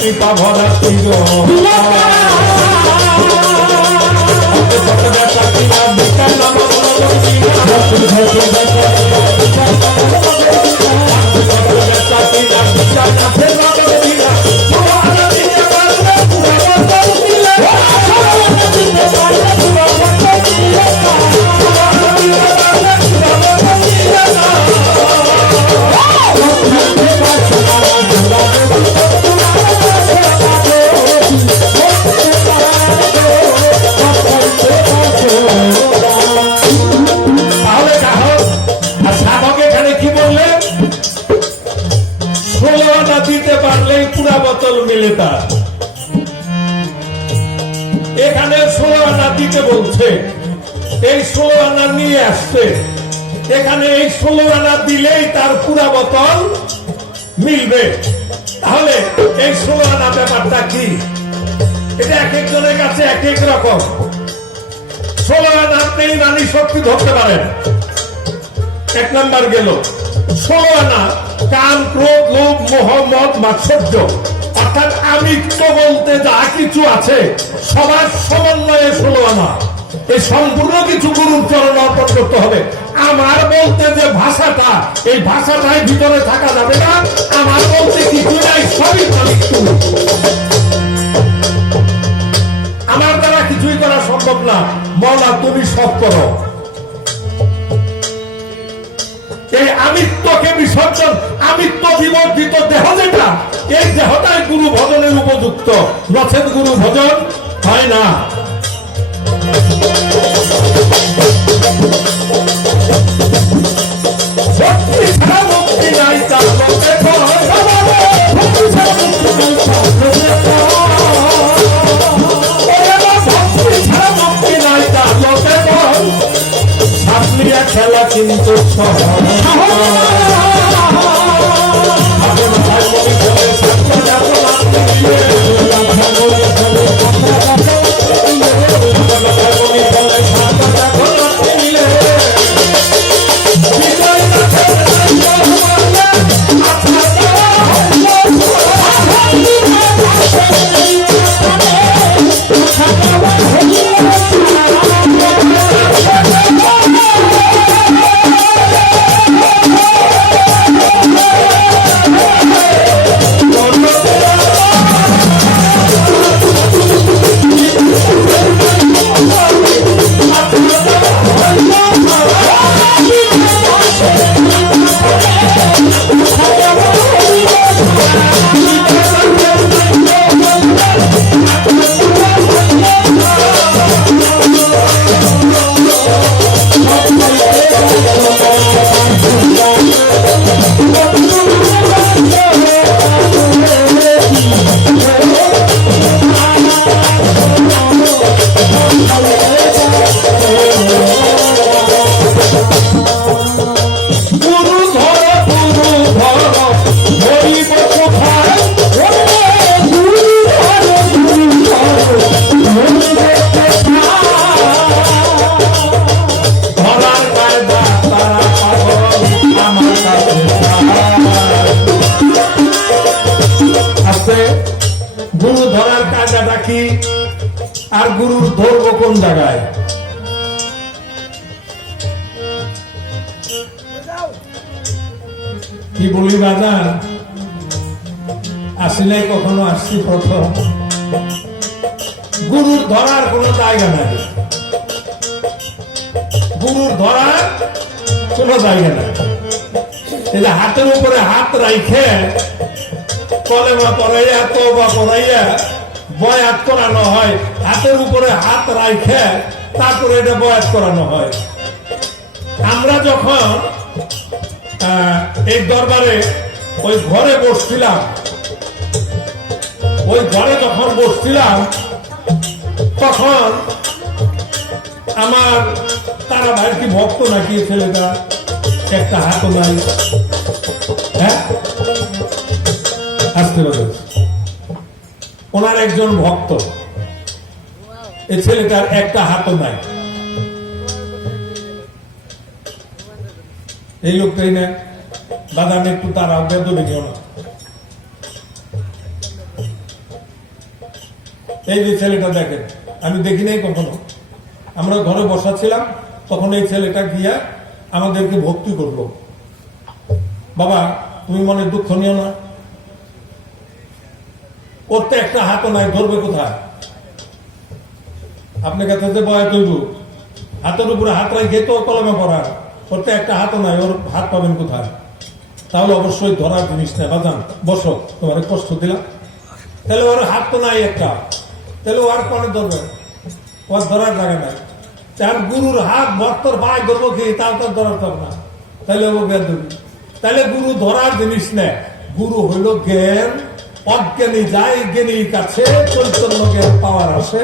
কৃপা ভরা ছিল এখানে 16 আনা দিতে বলছে, এই 16 আনা নিয়ে আসছে। এখানে এই 16 আনা দিলেই তার পুরা বোতল মিলবে। তাহলে এই 16 আনা ব্যাপারটা কি? এটা এক একজনের কাছে এক এক রকম। 16 আনা আপনি রানী শক্তি ধরতে পারেন, এক নাম্বার গেল। 16 আনা কাম, ক্রোধ, লোভ, মোহ, মদ, মাৎসর্য, অর্থাৎ আমিত্ব বলতে যা কিছু আছে সবার সমন্বয়ে 16 আনা। এই সম্পূর্ণ কিছু গুরুর চরণ অর্পণ করতে হবে। আমার বলতে যে ভাষাটা, এই ভাষাটাই ভিতরে থাকা যাবে না। আমার বলতে কিছু নাই, সবই আমিত্ব। আমার দ্বারা কিছুই করা সম্ভব না, মওলা তুমি সব করো। এই আমিত্বকে বিসর্জন, আমিত্ব বিবর্জিত দেহ যেটা, এই দেহটাই গুরু ভজনের উপযুক্ত, নচেত গুরু ভজন হয় না। ভক্তি ছাড়া মুক্তি নাই, তার লোকে ভক্তি ছাড়া মুক্তি নাই, তার লোকে সাপনিয়া খেলা কিন্তু গুরু ধরার কাজটা কি, আর গুরুর ধরব কোন জায়গায়? কি বলি বাজার, আসিলাই কখনো আসছি প্রথম। গুরুর ধরার কোন জায়গা নাই, গুরুর ধরার কোন জায়গা নাই। এই যে হাতের উপরে হাত রাইখে কলেমা পড়াইয়া, তওবা পড়াইয়া বয়াত করানো হয়, হাতের উপরে হাত রাইখে তারপরে এটা বয়াত করানো হয়। আমরা যখন এই দরবারে ওই ঘরে বসছিলাম, ওই ঘরে যখন বসছিলাম তখন আমার তারা ভাই কি ভক্ত নাকি ছেলেটা, একটা হাতও নাই। হ্যাঁ, আসতে পারে, ওনার একজন ভক্ত, এই ছেলেটার একটা হাতও নাই। এই লোকটাই না দাদা, আমি একটু তারা বেদনে নিও না। এই যে ছেলেটা দেখেন, আমি দেখি নাই কখনো, আমরা ঘরে বসা ছিলাম, তখন এই ছেলেটা গিয়া আমাদেরকে ভক্তি করলো। বাবা তুমি মনে দুঃখ নিও না, ওর তো একটা হাতও নাই, ধরবে কোথায়? আপনি কাছে যে বয় তৈব হাতের উপরে হাত রাখে তো কলমে পড়া, ওর তো একটা হাতও নাই, ওর হাত পাবেন কোথায়? তাহলে অবশ্যই ধরার জিনিস নেই। বাজান বসো, তোমার কষ্ট দিলাম। তাহলে ওর হাত তো নাই একটা, তাহলে ওর পরে ধরবে, ওর ধরার জায়গা নাই। তার গুরুর হাত ভক্তর ভাই ধরবো কি, তাও তো ধরার পাব না, তাহলে ও বেদ ধরবি। তাহলে গুরু ধরার জিনিস নেই, গুরু হইল জ্ঞান। অজ্ঞানী যায় জ্ঞানীর কাছে, চৈতন্য জ্ঞান পাওয়ার আসে।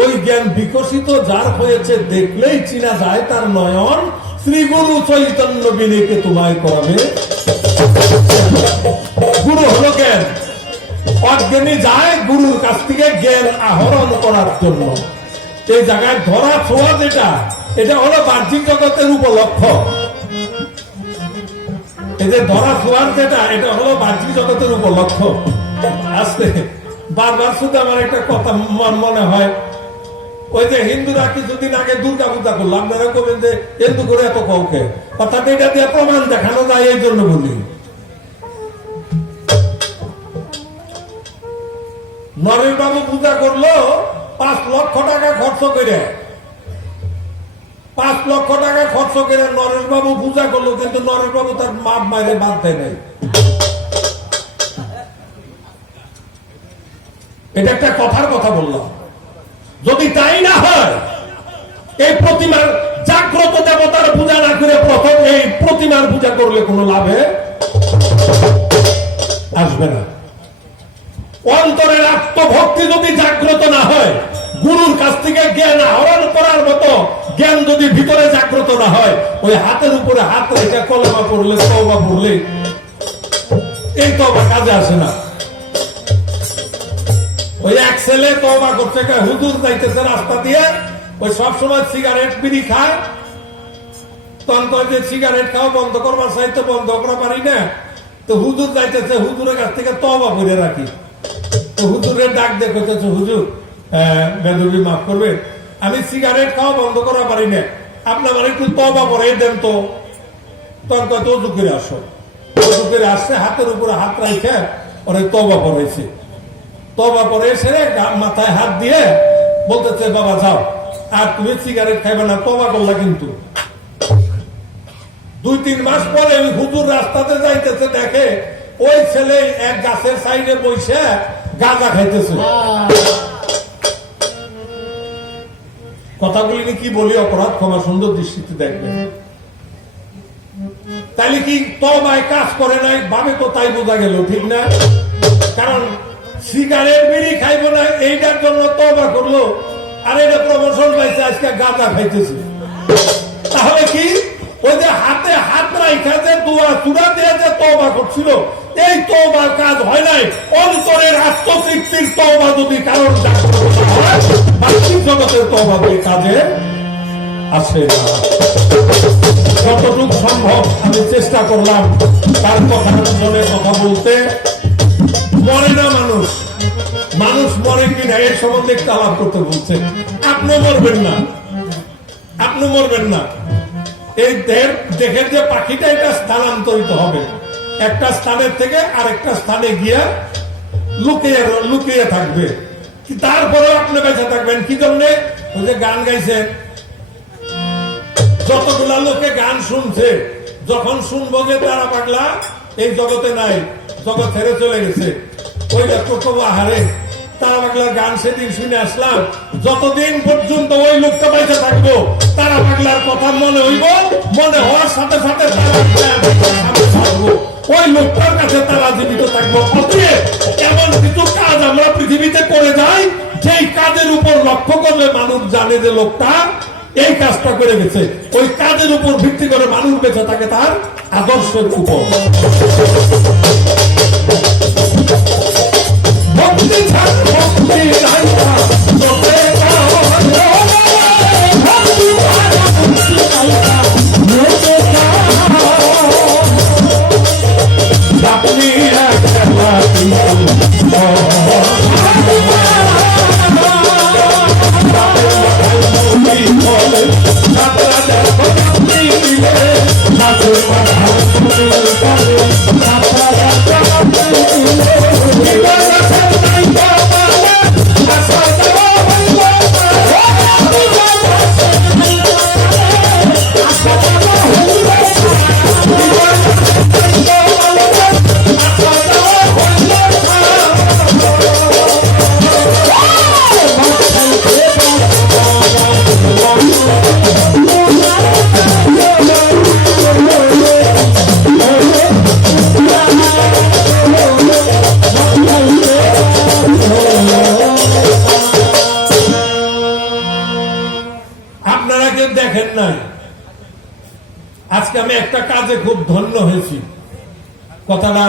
ওই জ্ঞান বিকশিত যার হয়েছে দেখলেই চিনা যায় তার নয়ন। শ্রী গুরু চৈতন্য বিনেকে তোমায় করাবে। গুরু হলো জ্ঞান। অজ্ঞানী যায় গুরুর কাছ থেকে জ্ঞান আহরণ করার জন্য। এই জায়গায় ধরা ছোঁয়া যেটা, এটা হলো বাহ্যিক জগতের উপলক্ষ। এই যে ধরা ছোঁয়ার যেটা, এটা হলো বাহ্যিক জগতের উপলক্ষ। আজকে বারবার শুধু আমার একটা কথা মনে হয়, ওই যে হিন্দুরা কিছুদিন আগে দুর্গা পূজা করলো, আপনারা কবেন যে হিন্দু করে এত কাউকে, অর্থাৎ এটা দিয়ে প্রমাণ দেখানো যায়, এই জন্য বলি। নরেশ বাবু পূজা করলো 5 লক্ষ টাকা খরচ করে, 5 লক্ষ টাকা খরচ করে নরেশ বাবু পূজা করলো, কিন্তু নরেশ বাবু তার মাপ মাইরে বাদ দেয় নাই। এটা একটা কথার কথা বললাম। যদি তাই না হয়, এই প্রতিমার জাগ্রত দেবতার পূজা না করে প্রথম এই প্রতিমার পূজা করলে কোনো লাভে আসবে না। অন্তরের আত্মভক্তি যদি জাগ্রত না হয়, গুরুর কাছ থেকে জ্ঞান আহরণ করার মতো জ্ঞান যদি ভিতরে জাগ্রত না হয়, ওই হাতের উপরে হাত রেখে কলমা পড়লে, তওবা পড়লে এই তওবা কাজে আসে না। ওই এক ছেলে তওবা করছে, হুজুর যাইতেছে রাস্তা দিয়ে, ওই সবসময় সিগারেট বিড়ি খায়, তখন কয় যে সিগারেট খাওয়া বন্ধ করবার চাইতে বন্ধ করা পারি না, তো হুজুর যাইতেছে, হুজুরের কাছ থেকে তওবা করে রাখি। তো হুজুরের ডাক দেখতেছে, হুজুর বেদবি মাফ করবে, আমি সিগারেট খাওয়া বন্ধ করা পারি না, আপনি আমার একটু তওবা পড়াই দেন তো। তখন কয় তো অজু করে আসো। অজু করে আসছে, হাতের উপরে হাত রাখে ওরে তওবা পড়াইছে। তওবা পরে এসে মাথায় হাত দিয়ে বলতেছে, বাবা যাও, আর তুমি সিগারেট খাইবে না, তওবা করলা। কিন্তু 2-3 মাস পরে ওই হুজুর রাস্তাতে যাইতেছে, দেখে ওই ছেলে এক গাছের সাইডে বসে গাঁজা খাইতেছে। কথাগুলি কি বলি, অপরাধ ক্ষমা সুন্দর দৃষ্টিতে দেখবেন। তাইলে কি তওবায় কাজ করে নাই ভাবে, তো তাই বোঝা গেল, ঠিক না? কারণ সিগারেট বিড়ি খাইব না এইটার জন্য তওবা করলো, আর এটা প্রমোশন পাইছে, আজকে গাঁজা খাইতেছে। তাহলে কি ওই যে হাতে হাত রাখা যে দোয়া চূড়া দিয়ে যে তওবা করছিল, এই তওবার কাজ হয় নাই। অন্তরের আত্মতৃপ্তির তওবা যদি কারণ হয়, বাহ্যিক জগতের তওবা দিয়ে কাজে আসে না। যতটুকু সম্ভব আমি চেষ্টা করলাম তার কথা শুনে কথা বলতে। মরে না মানুষ, মানুষ মরে কিনা এর সম্বন্ধে একটু আলাপ করতে বলছে। আপনি মরবেন না, আপনি মরবেন না। এই দেখেন যে পাখিটা এটা স্থানান্তরিত হবে, একটা স্থানের থেকে আরেকটা স্থানে গিয়ে লুকিয়ে থাকবে, তারপরে আপনি বেঁচে থাকবেন। কি জন্য? ওই যে গান গাইছেন, যতগুলা লোকে গান শুনছে, যখন শুনবো যে তারা পাগলা এই জগতে নাই, জগৎ ছেড়ে চলে গেছে, ওইটা তো আহারে তারা পাগলার গান সেদিন শুনে আসলাম। যতদিন পর্যন্ত ওই লোকটা বেঁচে থাকবো, তারা পাগলার কথা মনে হইব, মনে হওয়ার সাথে সাথে থাকবো, ওই লোকটার কাছে তারা জীবিত থাকবো। এমন কিছু কাজ আমরা পৃথিবীতে করে যাই, যেই কাজের উপর লক্ষ্য করলে মানুষ জানে যে লোকটা এই কাজটা করে গেছে। ওই কাজের উপর ভিত্তি করে মানুষ বেঁচে থাকে তার আদর্শের উপর। ভক্তি ভক্তি আপনি আপনারা কেউ দেখেন নাই। আজকে আমি একটা কাজে খুব ধন্য হয়েছি, কথাটা